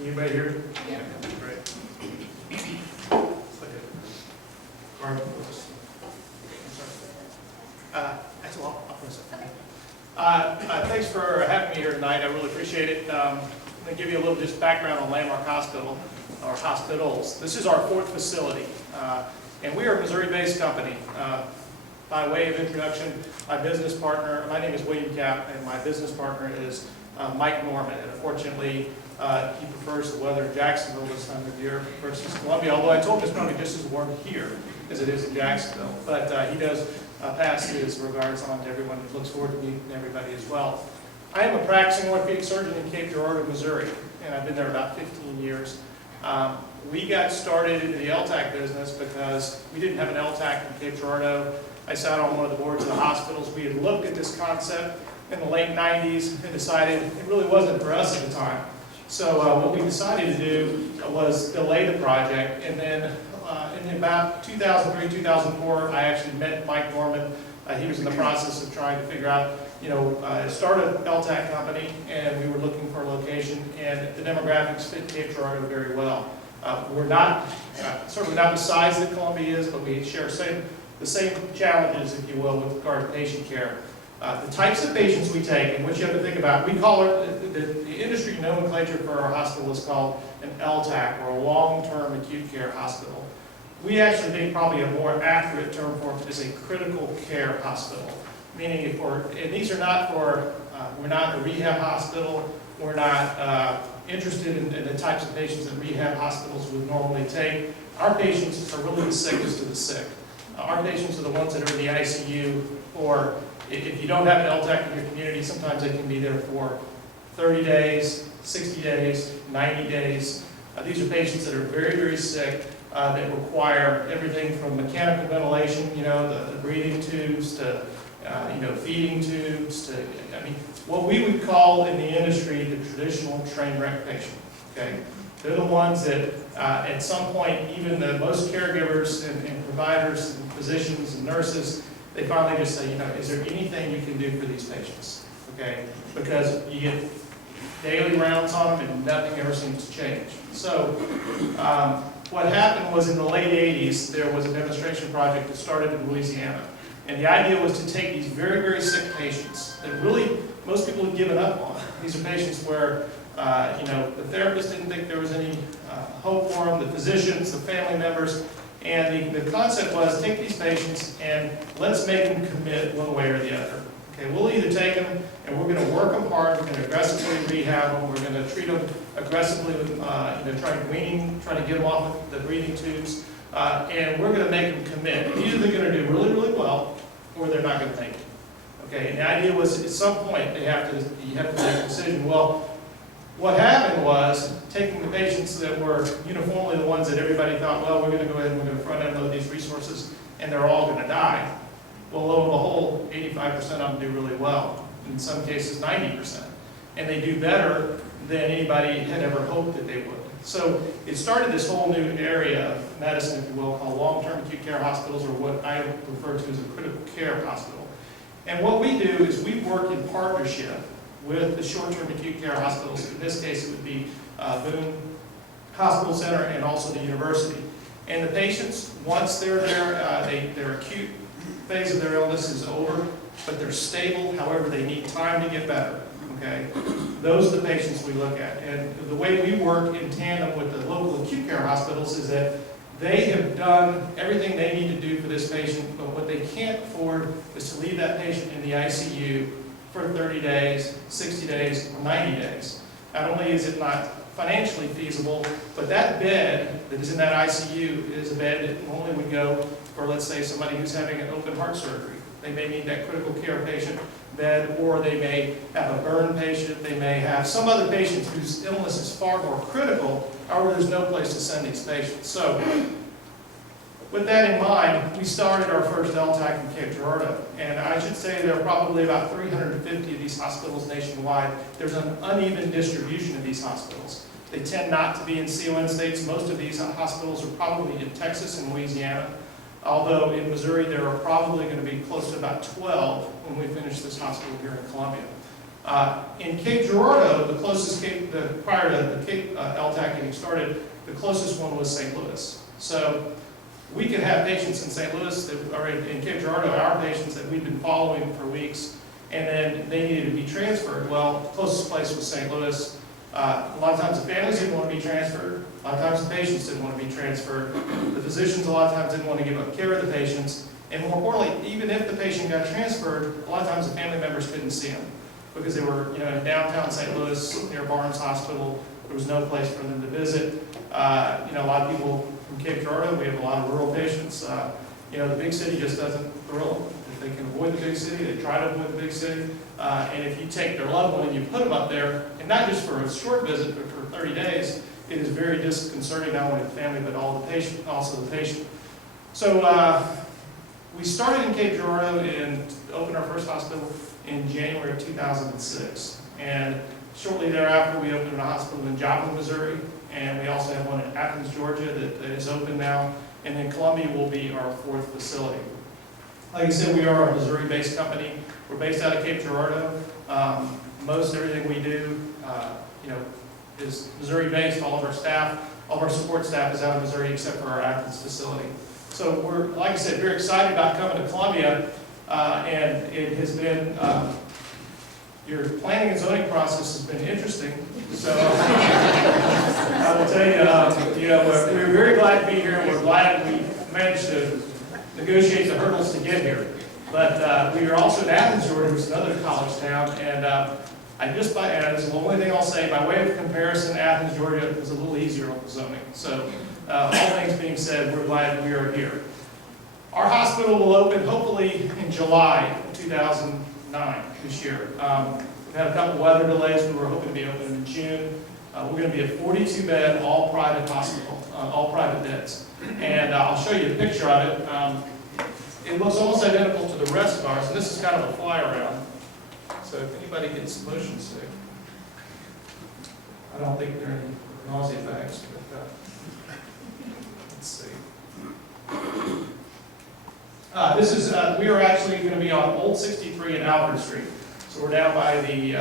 Anybody here? Yeah. Great. That's all. I'll press it. Thanks for having me here tonight. I really appreciate it. I'm going to give you a little just background on Landmark Hospital, or hospitals. This is our fourth facility, and we are a Missouri-based company. By way of introduction, my business partner, my name is William Kapp, and my business partner is Mike Norman. And unfortunately, he prefers the weather in Jacksonville this time of year versus Columbia, although I told him it's probably just as warm here as it is in Jacksonville. But he does pass his regards on to everyone and looks forward to meeting everybody as well. I am a practicing orthopedic surgeon in Cape Girardeau, Missouri, and I've been there about 15 years. We got started in the LTAC business because we didn't have an LTAC in Cape Girardeau. I sat on one of the boards of the hospitals. We had looked at this concept in the late 90s and decided it really wasn't for us at the time. So what we decided to do was delay the project, and then in about 2003, 2004, I actually met Mike Norman. He was in the process of trying to figure out, start an LTAC company, and we were looking for a location, and the demographics fit Cape Girardeau very well. We're not, certainly not the size that Columbia is, but we share the same challenges, if you will, with regard to patient care. The types of patients we take, and what you have to think about, we call it, the industry nomenclature for our hospital is called an LTAC, or a long-term acute care hospital. We actually think probably a more accurate term for it is a critical care hospital. Meaning, and these are not for, we're not a rehab hospital, we're not interested in the types of patients that rehab hospitals would normally take. Our patients are really the sickest of the sick. Our patients are the ones that are in the ICU, or if you don't have an LTAC in your community, sometimes they can be there for 30 days, 60 days, 90 days. These are patients that are very, very sick, that require everything from mechanical ventilation, the breathing tubes, to feeding tubes, to, what we would call in the industry the traditional train wreck patient. Okay, they're the ones that at some point, even the most caregivers and providers and physicians and nurses, they finally just say, is there anything you can do for these patients? Okay, because you get daily rounds on them and nothing ever seems to change. So what happened was in the late 80s, there was a demonstration project that started in Louisiana. And the idea was to take these very, very sick patients that really most people had given up on. These are patients where the therapist didn't think there was any hope for them, the physicians, the family members. And the concept was take these patients and let's make them commit one way or the other. Okay, we'll either take them and we're going to work them hard, we're going to aggressively rehab them, we're going to treat them aggressively with, trying to get them off of the breathing tubes, and we're going to make them commit. Either they're going to do really, really well, or they're not going to make it. Okay, and the idea was at some point you have to make a decision. Well, what happened was taking the patients that were uniformly the ones that everybody thought, well, we're going to go ahead and we're going to front end load these resources, and they're all going to die. Well, lo and behold, 85% of them do really well. In some cases, 90%. And they do better than anybody had ever hoped that they would. So it started this whole new area of medicine, if you will, called long-term acute care hospitals, or what I refer to as a critical care hospital. And what we do is we work in partnership with the short-term acute care hospitals. In this case, it would be Boone Hospital Center and also the university. And the patients, once they're there, their acute phase of their illness is over, but they're stable. However, they need time to get better. Okay, those are the patients we look at. And the way we work in tandem with the local acute care hospitals is that they have done everything they need to do for this patient, but what they can't afford is to leave that patient in the ICU for 30 days, 60 days, or 90 days. Not only is it not financially feasible, but that bed that is in that ICU is a bed that only would go for, let's say, somebody who's having an open heart surgery. They may need that critical care patient bed, or they may have a burn patient, they may have some other patient whose illness is far more critical, however, there's no place to send these patients. So, with that in mind, we started our first LTAC in Cape Girardeau, and I should say there are probably about 350 of these hospitals nationwide. There's an uneven distribution of these hospitals. They tend not to be in CON states. Most of these hospitals are probably in Texas and Louisiana, although in Missouri there are probably going to be close to about 12 when we finish this hospital here in Columbia. In Cape Girardeau, the closest prior to the Cape LTAC getting started, the closest one was St. Louis. So we could have patients in St. Louis, or in Cape Girardeau, our patients that we've been following for weeks, and then they needed to be transferred. Well, the closest place was St. Louis. A lot of times the families didn't want to be transferred. A lot of times the patients didn't want to be transferred. The physicians a lot of times didn't want to give up care of the patients. And more importantly, even if the patient got transferred, a lot of times the family members couldn't see them because they were, in downtown St. Louis near Barnes Hospital. There was no place for them to visit. A lot of people from Cape Girardeau, we have a lot of rural patients. The big city just doesn't thrill them. If they can avoid the big city, they try to avoid the big city. And if you take their loved one and you put them up there, and not just for a short visit, but for 30 days, it is very disconcerting, not only the family, but also the patient. So we started in Cape Girardeau and opened our first hospital in January of 2006. And shortly thereafter, we opened a hospital in Joplin, Missouri, and we also have one in Athens, Georgia that is open now. And then Columbia will be our fourth facility. Like I said, we are a Missouri-based company. We're based out of Cape Girardeau. Most everything we do, is Missouri-based. All of our staff, all of our support staff is out of Missouri except for our Athens facility. So we're, like I said, very excited about coming to Columbia, and it has been, your planning and zoning process has been interesting. So I will tell you, we're very glad to be here. We're glad we managed to negotiate the hurdles to get here. But we are also in Athens, Georgia, which is another college town, and and this is the only thing I'll say, by way of comparison, Athens, Georgia is a little easier on the zoning. So all things being said, we're glad we are here. Our hospital will open hopefully in July of 2009 this year. We've had a couple weather delays. We were hoping to be open in June. We're going to be a 42-bed, all private hospital, all private beds. And I'll show you a picture of it. It looks almost identical to the rest of ours, and this is kind of a fly around. So if anybody gets motion sick, I don't think there are any nausea bags, but let's see. We are actually going to be on Old 63 and Albert Street. So we're down by the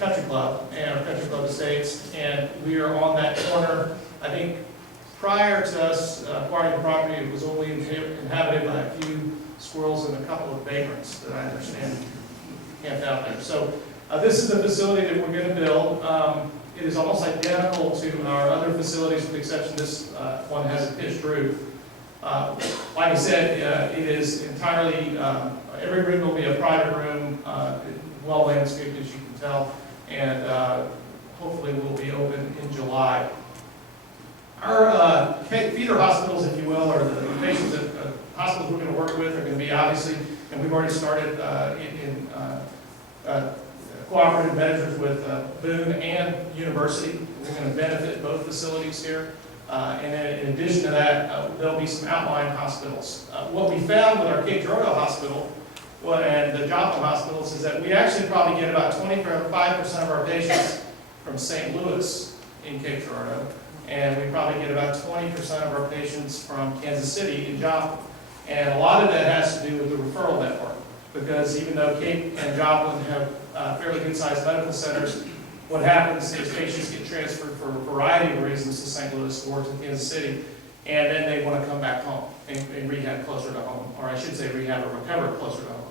Country Club and our Country Club Estates, and we are on that corner. I think prior to us acquiring the property, it was only inhabited by a few squirrels and a couple of vagrants that I understand camped out there. So this is the facility that we're going to build. It is almost identical to our other facilities, with the exception this one has a pitched roof. Like I said, it is entirely, every room will be a private room, well landscaped as you can tell, and hopefully will be open in July. Our feeder hospitals, if you will, or the patients that hospitals we're going to work with are going to be obviously, and we've already started in cooperative measures with Boone and University. We're going to benefit both facilities here. And then in addition to that, there'll be some outlying hospitals. What we found with our Cape Girardeau Hospital and the Joplin hospitals is that we actually probably get about 25% of our patients from St. Louis in Cape Girardeau, and we probably get about 20% of our patients from Kansas City in Joplin. And a lot of that has to do with the referral network, because even though Cape and Joplin have fairly good-sized medical centers, what happens is patients get transferred for a variety of reasons to St. Louis or to Kansas City, and then they want to come back home and rehab closer to home, or I should say rehab or recover closer to home.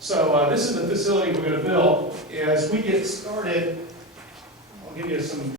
So this is the facility we're going to build. As we get started, I'll give you some